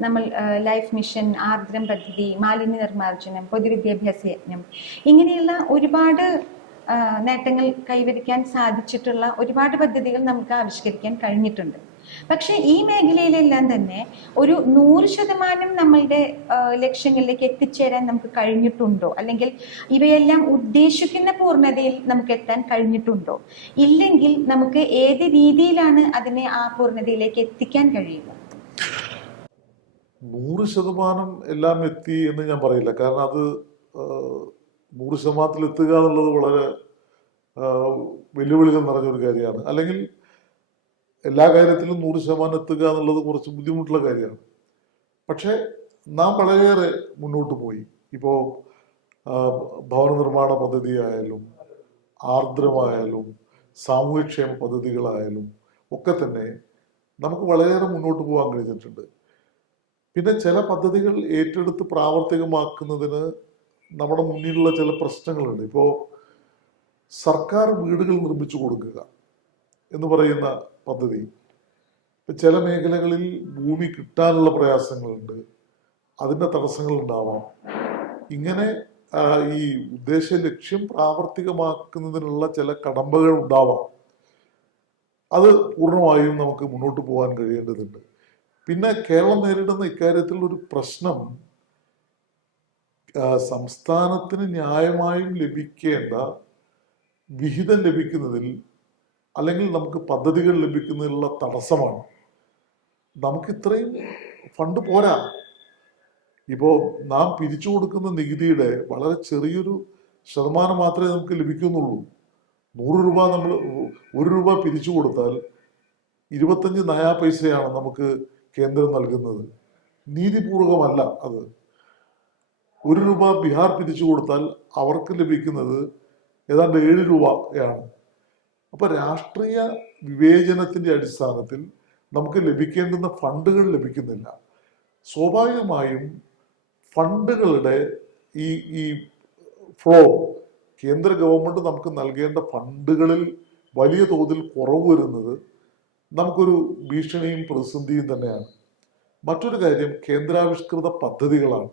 നമ്മൾ ലൈഫ് മിഷൻ, ആർദ്രം പദ്ധതി, മാലിന്യ നിർമ്മാർജ്ജനം, പൊതുവിദ്യാഭ്യാസ യജ്ഞം, ഇങ്ങനെയുള്ള ഒരുപാട് നേട്ടങ്ങൾ കൈവരിക്കാൻ സാധിച്ചിട്ടുള്ള ഒരുപാട് പദ്ധതികൾ നമുക്ക് ആവിഷ്കരിക്കാൻ കഴിഞ്ഞിട്ടുണ്ട്. പക്ഷെ ഈ മേഖലയിലെല്ലാം തന്നെ ഒരു 100% നമ്മളുടെ ലക്ഷ്യങ്ങളിലേക്ക് എത്തിച്ചേരാൻ നമുക്ക് കഴിഞ്ഞിട്ടുണ്ടോ, അല്ലെങ്കിൽ ഇവയെല്ലാം ഉദ്ദേശിക്കുന്ന പൂർണ്ണതയിൽ നമുക്ക് എത്താൻ കഴിഞ്ഞിട്ടുണ്ടോ, ഇല്ലെങ്കിൽ നമുക്ക് ഏത് രീതിയിലാണ് അതിനെ ആ പൂർണ്ണതയിലേക്ക് എത്തിക്കാൻ കഴിയുക? 100% എല്ലാം എത്തി എന്ന് ഞാൻ പറയില്ല. കാരണം അത് 100% എത്തുക എന്നുള്ളത് വളരെ വെല്ലുവിളികൾ നിറഞ്ഞൊരു കാര്യമാണ്. അല്ലെങ്കിൽ എല്ലാ കാര്യത്തിലും 100% എത്തുക എന്നുള്ളത് കുറച്ച് ബുദ്ധിമുട്ടുള്ള കാര്യമാണ്. പക്ഷേ നാം വളരെയേറെ മുന്നോട്ട് പോയി. ഇപ്പോൾ ഭവന നിർമ്മാണ പദ്ധതിയായാലും ആർദ്രമായാലും സാമൂഹ്യക്ഷേമ പദ്ധതികളായാലും ഒക്കെ തന്നെ നമുക്ക് വളരെയേറെ മുന്നോട്ട് പോകാൻ കഴിഞ്ഞിട്ടുണ്ട്. പിന്നെ ചില പദ്ധതികൾ ഏറ്റെടുത്ത് പ്രാവർത്തികമാക്കുന്നതിന് നമ്മുടെ മുന്നിലുള്ള ചില പ്രശ്നങ്ങളുണ്ട്. ഇപ്പോൾ സർക്കാർ വീടുകൾ നിർമ്മിച്ചു കൊടുക്കുക എന്ന് പറയുന്ന പദ്ധതി, ചില മേഖലകളിൽ ഭൂമി കിട്ടാനുള്ള പ്രയാസങ്ങളുണ്ട്, അതിൻ്റെ തടസ്സങ്ങൾ ഉണ്ടാവാം. ഇങ്ങനെ ഈ ഉദ്ദേശ ലക്ഷ്യം പ്രാവർത്തികമാക്കുന്നതിനുള്ള ചില കടമ്പകൾ ഉണ്ടാവാം. അത് പൂർണ്ണമായും നമുക്ക് മുന്നോട്ട് പോകാൻ കഴിയേണ്ടതുണ്ട്. പിന്നെ കേരളം നേരിടുന്ന ഇക്കാര്യത്തിൽ ഒരു പ്രശ്നം, സംസ്ഥാനത്തിന് ന്യായമായും ലഭിക്കേണ്ട വിഹിതം ലഭിക്കുന്നതിൽ അല്ലെങ്കിൽ നമുക്ക് പദ്ധതികൾ ലഭിക്കുന്നതിനുള്ള തടസ്സമാണ്. നമുക്ക് ഇത്രയും ഫണ്ട് പോരാ. ഇപ്പോൾ നാം പിരിച്ചു കൊടുക്കുന്ന നികുതിയുടെ വളരെ ചെറിയൊരു ശതമാനം മാത്രമേ നമുക്ക് ലഭിക്കുന്നുള്ളൂ. 100 രൂപ നമ്മൾ 1 രൂപ പിരിച്ചു കൊടുത്താൽ 25 നയാ പൈസയാണ് നമുക്ക് കേന്ദ്രം നൽകുന്നത്. നീതിപൂർവകമല്ല അത്. 1 രൂപ ബീഹാർ പിരിച്ചു കൊടുത്താൽ അവർക്ക് ലഭിക്കുന്നത് ഏതാണ്ട് 7 രൂപയാണ്. അപ്പൊ രാഷ്ട്രീയ വിവേചനത്തിന്റെ അടിസ്ഥാനത്തിൽ നമുക്ക് ലഭിക്കേണ്ടുന്ന ഫണ്ടുകൾ ലഭിക്കുന്നില്ല. സ്വാഭാവികമായും ഫണ്ടുകളുടെ ഈ ഫ്ലോ, കേന്ദ്ര ഗവൺമെന്റ് നമുക്ക് നൽകേണ്ട ഫണ്ടുകളിൽ വലിയ തോതിൽ കുറവ് വരുന്നത് നമുക്കൊരു ഭീഷണിയും പ്രതിസന്ധിയും തന്നെയാണ്. മറ്റൊരു കാര്യം കേന്ദ്രാവിഷ്കൃത പദ്ധതികളാണ്.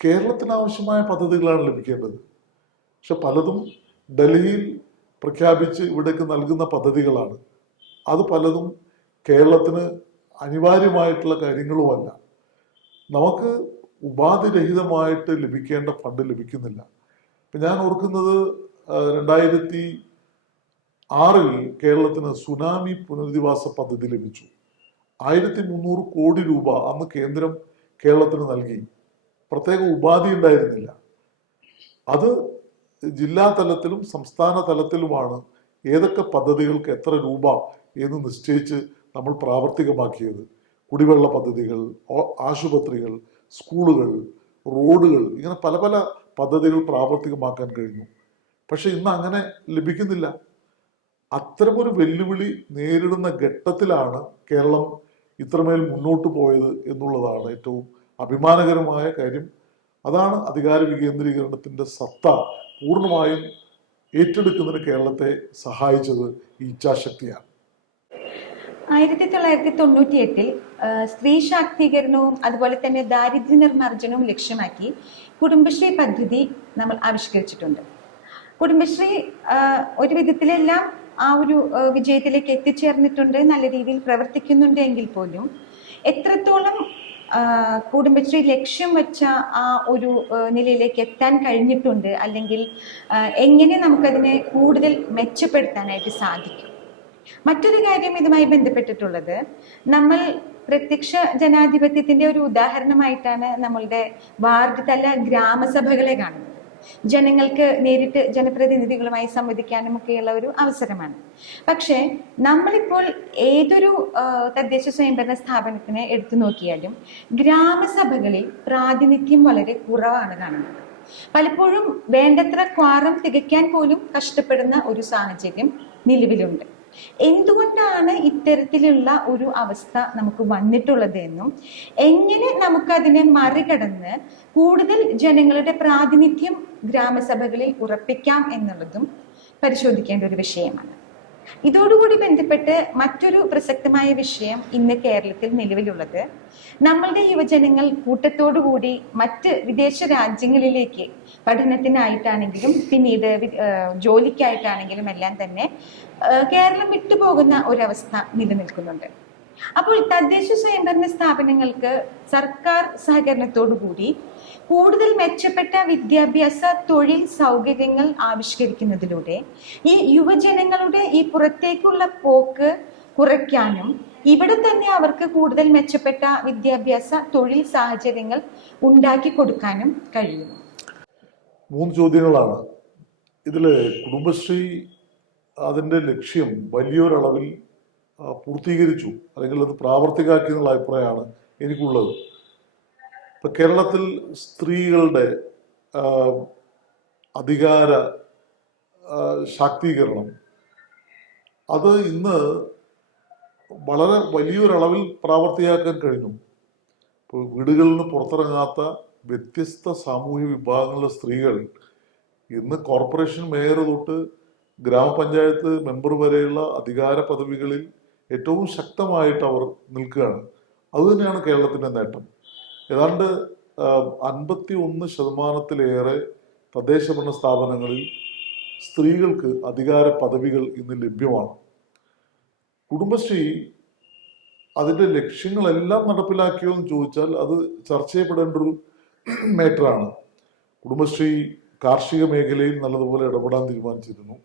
കേരളത്തിന് ആവശ്യമായ പദ്ധതികളാണ് ലഭിക്കേണ്ടത്. പക്ഷെ പലതും ഡൽഹിയിൽ പ്രഖ്യാപിച്ച് ഇവിടേക്ക് നൽകുന്ന പദ്ധതികളാണ്. അത് പലതും കേരളത്തിന് അനിവാര്യമായിട്ടുള്ള കാര്യങ്ങളുമല്ല. നമുക്ക് ഉപാധിരഹിതമായിട്ട് ലഭിക്കേണ്ട ഫണ്ട് ലഭിക്കുന്നില്ല. ഇപ്പം ഞാൻ ഓർക്കുന്നത് 2006 കേരളത്തിന് സുനാമി പുനരധിവാസ പദ്ധതി ലഭിച്ചു. 1300 കോടി രൂപ അന്ന് കേന്ദ്രം കേരളത്തിന് നൽകി. പ്രത്യേക ഉപാധി ഉണ്ടായിരുന്നില്ല. അത് ജില്ലാ തലത്തിലും സംസ്ഥാന തലത്തിലുമാണ് ഏതൊക്കെ പദ്ധതികൾക്ക് എത്ര രൂപ എന്ന് നിശ്ചയിച്ച് നമ്മൾ പ്രാവർത്തികമാക്കിയത്. കുടിവെള്ള പദ്ധതികൾ, ആശുപത്രികൾ, സ്കൂളുകൾ, റോഡുകൾ, ഇങ്ങനെ പല പല പദ്ധതികൾ പ്രാവർത്തികമാക്കാൻ കഴിഞ്ഞു. പക്ഷെ ഇന്ന് അങ്ങനെ ലഭിക്കുന്നില്ല. അത്തരമൊരു വെല്ലുവിളി നേരിടുന്ന ഘട്ടത്തിലാണ് കേരളം ഇത്രമേൽ മുന്നോട്ട് പോയത് എന്നുള്ളതാണ് ഏറ്റവും അഭിമാനകരമായ കാര്യം. അതാണ് അധികാര വികേന്ദ്രീകരണത്തിന്റെ സത്ത പൂർണ്ണമായും ഏറ്റെടുക്കുന്നതിന് കേരളത്തെ സഹായിച്ചത് ഈ ഇച്ഛാശക്തിയാണ്. 1998 സ്ത്രീ ശാക്തീകരണവും അതുപോലെ തന്നെ ദാരിദ്ര്യ നിർമ്മാർജ്ജനവും ലക്ഷ്യമാക്കി കുടുംബശ്രീ പദ്ധതി നമ്മൾ ആവിഷ്കരിച്ചിട്ടുണ്ട്. കുടുംബശ്രീ ഒരു വിധത്തിലെല്ലാം ആ ഒരു വിജയത്തിലേക്ക് എത്തിച്ചേർന്നിട്ടുണ്ട്, നല്ല രീതിയിൽ പ്രവർത്തിക്കുന്നുണ്ട്. എങ്കിൽ പോലും എത്രത്തോളം കുടുംബശ്രീ ലക്ഷ്യം വെച്ച ആ ഒരു നിലയിലേക്ക് എത്താൻ കഴിഞ്ഞിട്ടുണ്ട്, അല്ലെങ്കിൽ എങ്ങനെ നമുക്കതിനെ കൂടുതൽ മെച്ചപ്പെടുത്താനായിട്ട് സാധിക്കും? മറ്റൊരു കാര്യം ഇതുമായി ബന്ധപ്പെട്ടിട്ടുള്ളത്, നമ്മൾ പ്രത്യക്ഷ ജനാധിപത്യത്തിന്റെ ഒരു ഉദാഹരണമായിട്ടാണ് നമ്മളുടെ വാർഡ് തല ഗ്രാമസഭകളെ കാണുന്നത്. ജനങ്ങൾക്ക് നേരിട്ട് ജനപ്രതിനിധികളുമായി സംവദിക്കാനും ഒക്കെയുള്ള ഒരു അവസരമാണ്. പക്ഷെ നമ്മളിപ്പോൾ ഏതൊരു തദ്ദേശ സ്വയംഭരണ സ്ഥാപനത്തിനെ എടുത്തു നോക്കിയാലും ഗ്രാമസഭകളിൽ പ്രാതിനിധ്യം വളരെ കുറവാണ് കാണുന്നത്. പലപ്പോഴും വേണ്ടത്ര ക്വാറം തികയ്ക്കാൻ പോലും കഷ്ടപ്പെടുന്ന ഒരു സാഹചര്യം നിലവിലുണ്ട്. എന്തുകൊണ്ടാണ് ഇത്തരത്തിലുള്ള ഒരു അവസ്ഥ നമുക്ക് വന്നിട്ടുള്ളത് എന്നും എങ്ങനെ നമുക്കതിനെ മറികടന്ന് കൂടുതൽ ജനങ്ങളുടെ പ്രാതിനിധ്യം ഗ്രാമസഭകളിൽ ഉറപ്പിക്കാം എന്നുള്ളതും പരിശോധിക്കേണ്ട ഒരു വിഷയമാണ്. ഇതോടുകൂടി ബന്ധപ്പെട്ട് മറ്റൊരു പ്രസക്തമായ വിഷയം ഇന്ന് കേരളത്തിൽ നിലവിലുള്ളത്, നമ്മളുടെ യുവജനങ്ങൾ കൂട്ടത്തോടുകൂടി മറ്റ് വിദേശ രാജ്യങ്ങളിലേക്ക് പഠനത്തിനായിട്ടാണെങ്കിലും പിന്നീട് ജോലിക്കായിട്ടാണെങ്കിലും എല്ലാം തന്നെ കേരളം വിട്ടുപോകുന്ന ഒരവസ്ഥ നിലനിൽക്കുന്നുണ്ട്. അപ്പോൾ തദ്ദേശ സ്വയംഭരണ സ്ഥാപനങ്ങൾക്ക് സർക്കാർ സഹകരണത്തോടുകൂടി കൂടുതൽ മെച്ചപ്പെട്ട വിദ്യാഭ്യാസ തൊഴിൽ സൗകര്യങ്ങൾ ആവിഷ്കരിക്കുന്നതിലൂടെ ഈ യുവജനങ്ങളുടെ ഈ പുറത്തേക്കുള്ള പോക്ക് കുറയ്ക്കാനും ഇവിടെ തന്നെ അവർക്ക് കൂടുതൽ മെച്ചപ്പെട്ട വിദ്യാഭ്യാസ തൊഴിൽ സാഹചര്യങ്ങൾ ഉണ്ടാക്കി കൊടുക്കാനും കഴിയുന്നു. 3 ചോദ്യങ്ങളാണ്. ഇതിൽ കുടുംബശ്രീ അതിൻ്റെ ലക്ഷ്യം വലിയൊരളവിൽ പൂർത്തീകരിച്ചു, അല്ലെങ്കിൽ അത് പ്രാവർത്തികമാക്കി എന്നുള്ള അഭിപ്രായമാണ് എനിക്കുള്ളത്. ഇപ്പം കേരളത്തിൽ സ്ത്രീകളുടെ അധികാര ശാക്തീകരണം അത് ഇന്ന് വളരെ വലിയൊരളവിൽ പ്രാവർത്തികമാക്കാൻ കഴിഞ്ഞു. ഇപ്പോൾ വീടുകളിൽ നിന്ന് പുറത്തിറങ്ങാത്ത വ്യത്യസ്ത സാമൂഹ്യ വിഭാഗങ്ങളിലെ സ്ത്രീകൾ ഇന്ന് കോർപ്പറേഷൻ മേയർ തൊട്ട് ഗ്രാമപഞ്ചായത്ത് മെമ്പർ വരെയുള്ള അധികാര പദവികളിൽ ഏറ്റവും ശക്തമായിട്ട് അവർ നിൽക്കുകയാണ്. അതുതന്നെയാണ് കേരളത്തിൻ്റെ നേട്ടം. ഏതാണ്ട് 51% തദ്ദേശ ഭരണ സ്ഥാപനങ്ങളിൽ സ്ത്രീകൾക്ക് അധികാര പദവികൾ ഇന്ന് ലഭ്യമാണ്. കുടുംബശ്രീ അതിൻ്റെ ലക്ഷ്യങ്ങളെല്ലാം നടപ്പിലാക്കിയോ എന്ന് ചോദിച്ചാൽ അത് ചർച്ച ചെയ്യപ്പെടേണ്ട ഒരു മേറ്ററാണ്. കുടുംബശ്രീ കാർഷിക മേഖലയിൽ നല്ലതുപോലെ ഇടപെടാൻ തീരുമാനിച്ചിരുന്നു,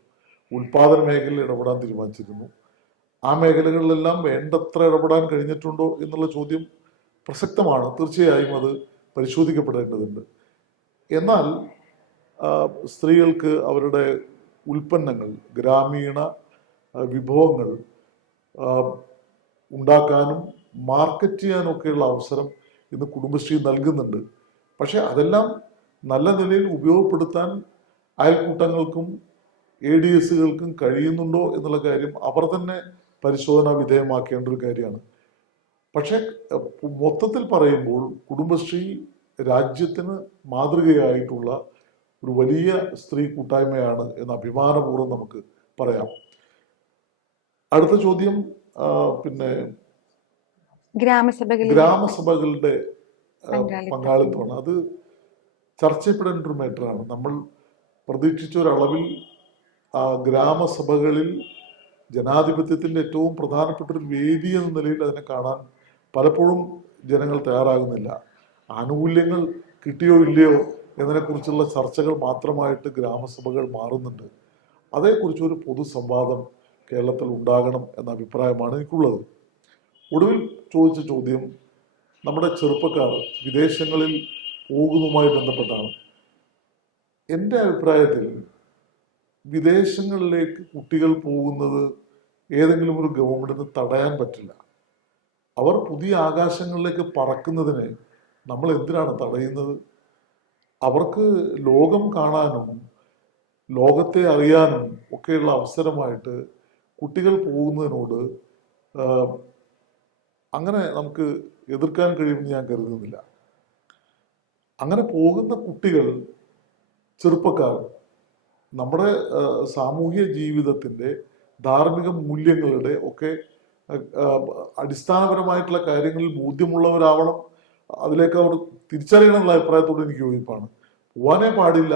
ഉൽപാദന മേഖലയിൽ ഇടപെടാൻ തീരുമാനിച്ചിരുന്നു. ആ മേഖലകളിലെല്ലാം വേണ്ടത്ര ഇടപെടാൻ കഴിഞ്ഞിട്ടുണ്ടോ എന്നുള്ള ചോദ്യം പ്രസക്തമാണ്. തീർച്ചയായും അത് പരിശോധിക്കപ്പെടേണ്ടതുണ്ട്. എന്നാൽ സ്ത്രീകൾക്ക് അവരുടെ ഉൽപ്പന്നങ്ങൾ, ഗ്രാമീണ വിഭവങ്ങൾ ഉണ്ടാക്കാനും മാർക്കറ്റ് ചെയ്യാനും ഒക്കെയുള്ള അവസരം ഇന്ന് കുടുംബശ്രീ നൽകുന്നുണ്ട്. പക്ഷെ അതെല്ലാം നല്ല നിലയിൽ ഉപയോഗപ്പെടുത്താൻ അയൽക്കൂട്ടങ്ങൾക്കും ADSകൾക്കും കഴിയുന്നുണ്ടോ എന്നുള്ള കാര്യം അവർ തന്നെ പരിശോധനാ വിധേയമാക്കേണ്ട ഒരു കാര്യമാണ്. പക്ഷെ മൊത്തത്തിൽ പറയുമ്പോൾ കുടുംബശ്രീ രാജ്യത്തിന് മാതൃകയായിട്ടുള്ള ഒരു വലിയ സ്ത്രീ കൂട്ടായ്മയാണ് എന്ന് അഭിമാനപൂർവ്വം നമുക്ക് പറയാം. അടുത്ത ചോദ്യം പിന്നെ ഗ്രാമസഭകളുടെ പങ്കാളിത്തമാണ്. അത് ചർച്ച ചെയ്യപ്പെടേണ്ട ഒരു മാറ്ററാണ്. നമ്മൾ പ്രതീക്ഷിച്ച ഒരളവിൽ ഗ്രാമസഭകളിൽ ജനാധിപത്യത്തിൻ്റെ ഏറ്റവും പ്രധാനപ്പെട്ട ഒരു വേദി എന്ന നിലയിൽ അതിനെ കാണാൻ പലപ്പോഴും ജനങ്ങൾ തയ്യാറാകുന്നില്ല. ആനുകൂല്യങ്ങൾ കിട്ടിയോ ഇല്ലയോ എന്നതിനെക്കുറിച്ചുള്ള ചർച്ചകൾ മാത്രമായിട്ട് ഗ്രാമസഭകൾ മാറുന്നുണ്ട്. അതേക്കുറിച്ചൊരു പൊതു സംവാദം കേരളത്തിൽ ഉണ്ടാകണം എന്ന അഭിപ്രായമാണ് എനിക്കുള്ളത്. ഒടുവിൽ ചോദിച്ച ചോദ്യം നമ്മുടെ ചെറുപ്പക്കാർ വിദേശങ്ങളിൽ പോകുന്നതുമായി ബന്ധപ്പെട്ടാണ്. എൻ്റെ അഭിപ്രായത്തിൽ വിദേശങ്ങളിലേക്ക് കുട്ടികൾ പോകുന്നത് ഏതെങ്കിലും ഒരു ഗവൺമെൻറ്റിന് തടയാൻ പറ്റില്ല. അവർ പുതിയ ആകാശങ്ങളിലേക്ക് പറക്കുന്നതിനെ നമ്മൾ എന്തിനാണ് തടയുന്നത്? അവർക്ക് ലോകം കാണാനും ലോകത്തെ അറിയാനും ഒക്കെയുള്ള അവസരമായിട്ട് കുട്ടികൾ പോകുന്നതിനോട് അങ്ങനെ നമുക്ക് എതിർക്കാൻ കഴിയുമെന്ന് ഞാൻ കരുതുന്നില്ല. അങ്ങനെ പോകുന്ന കുട്ടികൾ, ചെറുപ്പക്കാർ നമ്മുടെ സാമൂഹ്യ ജീവിതത്തിൻ്റെ ധാർമ്മിക മൂല്യങ്ങളുടെ ഒക്കെ അടിസ്ഥാനപരമായിട്ടുള്ള കാര്യങ്ങളിൽ ബോധ്യമുള്ളവരാവണം. അതിലേക്ക് അവർ തിരിച്ചറിയണം എന്നുള്ള അഭിപ്രായത്തോട് എനിക്ക് യോജിപ്പാണ്. പോവാനേ പാടില്ല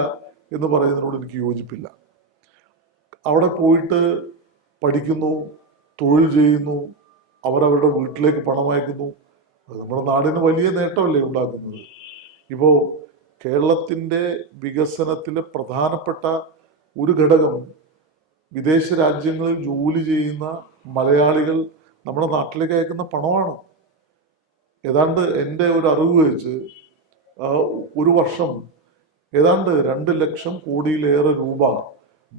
എന്ന് പറയുന്നതിനോട് എനിക്ക് യോജിപ്പില്ല. അവിടെ പോയിട്ട് പഠിക്കുന്നു, തൊഴിൽ ചെയ്യുന്നു, അവരവരുടെ വീട്ടിലേക്ക് പണം അയക്കുന്നു. അത് നമ്മുടെ നാടിന് വലിയ നേട്ടമല്ലേ ഉണ്ടാക്കുന്നത്. ഇപ്പോൾ കേരളത്തിൻ്റെ വികസനത്തിലെ പ്രധാനപ്പെട്ട ഒരു ഘടകം വിദേശ രാജ്യങ്ങളിൽ ജോലി ചെയ്യുന്ന മലയാളികൾ നമ്മുടെ നാട്ടിലേക്ക് അയക്കുന്ന പണമാണ്. ഏതാണ്ട് എൻ്റെ ഒരു അറിവ് വെച്ച് ഒരു വർഷം ഏതാണ്ട് 2 ലക്ഷം കോടിയിലേറെ രൂപ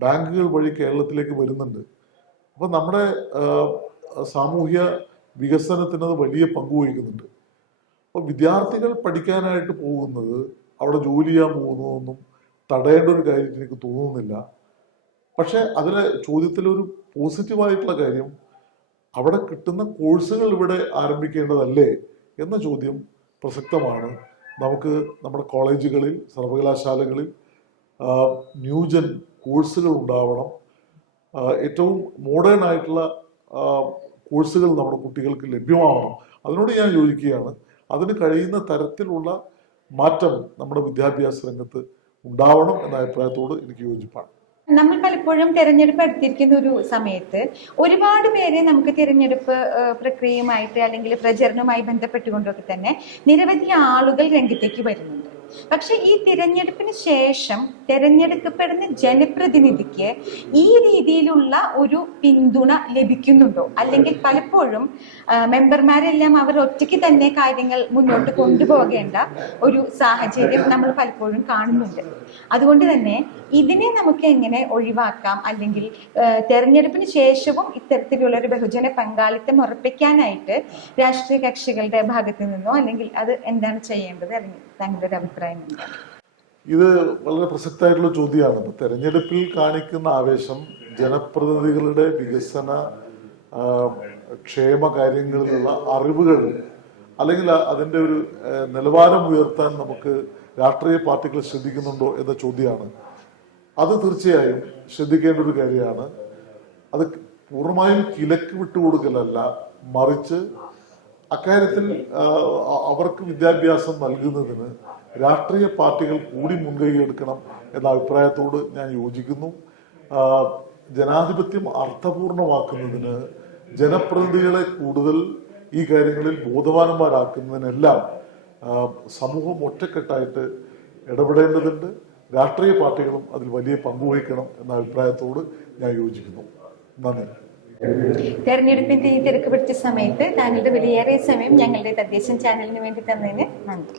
ബാങ്കുകൾ വഴി കേരളത്തിലേക്ക് വരുന്നുണ്ട്. അപ്പം നമ്മുടെ സാമൂഹ്യ വികസനത്തിന് വലിയ പങ്ക് വഹിക്കുന്നുണ്ട്. അപ്പോൾ വിദ്യാർത്ഥികൾ പഠിക്കാനായിട്ട് പോകുന്നത്, അവിടെ ജോലി ചെയ്യാൻ പോകുന്നതൊന്നും തടയേണ്ട ഒരു കാര്യം എനിക്ക് തോന്നുന്നില്ല. പക്ഷെ അതിലെ ചോദ്യത്തിലൊരു പോസിറ്റീവായിട്ടുള്ള കാര്യം, അവിടെ കിട്ടുന്ന കോഴ്സുകൾ ഇവിടെ ആരംഭിക്കേണ്ടതല്ലേ എന്ന ചോദ്യം പ്രസക്തമാണ്. നമുക്ക് നമ്മുടെ കോളേജുകളിൽ, സർവകലാശാലകളിൽ ന്യൂജൻ കോഴ്സുകൾ ഉണ്ടാവണം. ഏറ്റവും മോഡേൺ ആയിട്ടുള്ള കോഴ്സുകൾ നമ്മുടെ കുട്ടികൾക്ക് ലഭ്യമാവണം. അതിനോട് ഞാൻ യോജിക്കുകയാണ്. അതിന് കഴിയുന്ന തരത്തിലുള്ള മാറ്റം നമ്മുടെ വിദ്യാഭ്യാസ രംഗത്ത് ഉണ്ടാവണം എന്ന അഭിപ്രായത്തോട് എനിക്ക് യോജിപ്പാണ്. നമ്മൾ പലപ്പോഴും തെരഞ്ഞെടുപ്പ് അടുത്തിരിക്കുന്ന ഒരു സമയത്ത് ഒരുപാട് പേരെ നമുക്ക് തിരഞ്ഞെടുപ്പ് പ്രക്രിയയുമായിട്ട് അല്ലെങ്കിൽ പ്രചരണവുമായി ബന്ധപ്പെട്ടുകൊണ്ടൊക്കെ തന്നെ നിരവധി ആളുകൾ രംഗത്തേക്ക് വരുന്നുണ്ട്. പക്ഷെ ഈ തിരഞ്ഞെടുപ്പിന് ശേഷം തിരഞ്ഞെടുക്കപ്പെടുന്ന ജനപ്രതിനിധിക്ക് ഈ രീതിയിലുള്ള ഒരു പിന്തുണ ലഭിക്കുന്നുണ്ടോ? അല്ലെങ്കിൽ പലപ്പോഴും മെമ്പർമാരെല്ലാം അവർ ഒറ്റയ്ക്ക് തന്നെ കാര്യങ്ങൾ മുന്നോട്ട് കൊണ്ടുപോകേണ്ട ഒരു സാഹചര്യം നമ്മൾ പലപ്പോഴും കാണുന്നുണ്ട്. അതുകൊണ്ട് തന്നെ ഇതിനെ നമുക്ക് എങ്ങനെ ഒഴിവാക്കാം, അല്ലെങ്കിൽ തെരഞ്ഞെടുപ്പിന് ശേഷവും ഇത്തരത്തിലുള്ള ഒരു ബഹുജന പങ്കാളിത്തം ഉറപ്പിക്കാനായിട്ട് രാഷ്ട്രീയ കക്ഷികളുടെ ഭാഗത്ത് നിന്നോ, അല്ലെങ്കിൽ അത് എന്താണ് ചെയ്യേണ്ടത്, അല്ലെങ്കിൽ താങ്കളുടെ ഒരു അഭിപ്രായം എന്താണ്? ഇത് വളരെ പ്രസക്തമായിട്ടുള്ള ചോദ്യമാണ്. തെരഞ്ഞെടുപ്പിൽ കാണിക്കുന്ന ആവേശം ജനപ്രതിനിധികളുടെ വികസന ക്ഷേമ കാര്യങ്ങളിലുള്ള അറിവുകൾ അല്ലെങ്കിൽ അതിൻ്റെ ഒരു നിലവാരം ഉയർത്താൻ നമുക്ക് രാഷ്ട്രീയ പാർട്ടികൾ ശ്രദ്ധിക്കുന്നുണ്ടോ എന്ന ചോദ്യമാണ്. അത് തീർച്ചയായും ശ്രദ്ധിക്കേണ്ട ഒരു കാര്യമാണ്. അത് പൂർണ്ണമായും കിലക്ക് വിട്ടുകൊടുക്കലല്ല, മറിച്ച് അക്കാര്യത്തിൽ അവർക്ക് വിദ്യാഭ്യാസം നൽകുന്നതിന് രാഷ്ട്രീയ പാർട്ടികൾ കൂടി മുൻകൈ എടുക്കണം എന്ന അഭിപ്രായത്തോട് ഞാൻ യോജിക്കുന്നു. ജനാധിപത്യം അർത്ഥപൂർണമാക്കുന്നതിന് ജനപ്രതിനിധികളെ കൂടുതൽ ഈ കാര്യങ്ങളിൽ ബോധവാന്മാരാക്കുന്നതിനെല്ലാം സമൂഹം ഒറ്റക്കെട്ടായിട്ട് ഇടപെടേണ്ടതുണ്ട്. രാഷ്ട്രീയ പാർട്ടികളും അതിൽ വലിയ പങ്കുവഹിക്കണം എന്ന അഭിപ്രായത്തോട് ഞാൻ യോജിക്കുന്നു. നന്ദി. തെരഞ്ഞെടുപ്പിന്റെ ഈ തിരക്ക് പിടിച്ച സമയത്ത് താങ്കളുടെ വിലയേറിയ സമയം ഞങ്ങളുടെ തദ്ദേശം ചാനലിന് വേണ്ടി തന്നതിന് നന്ദി.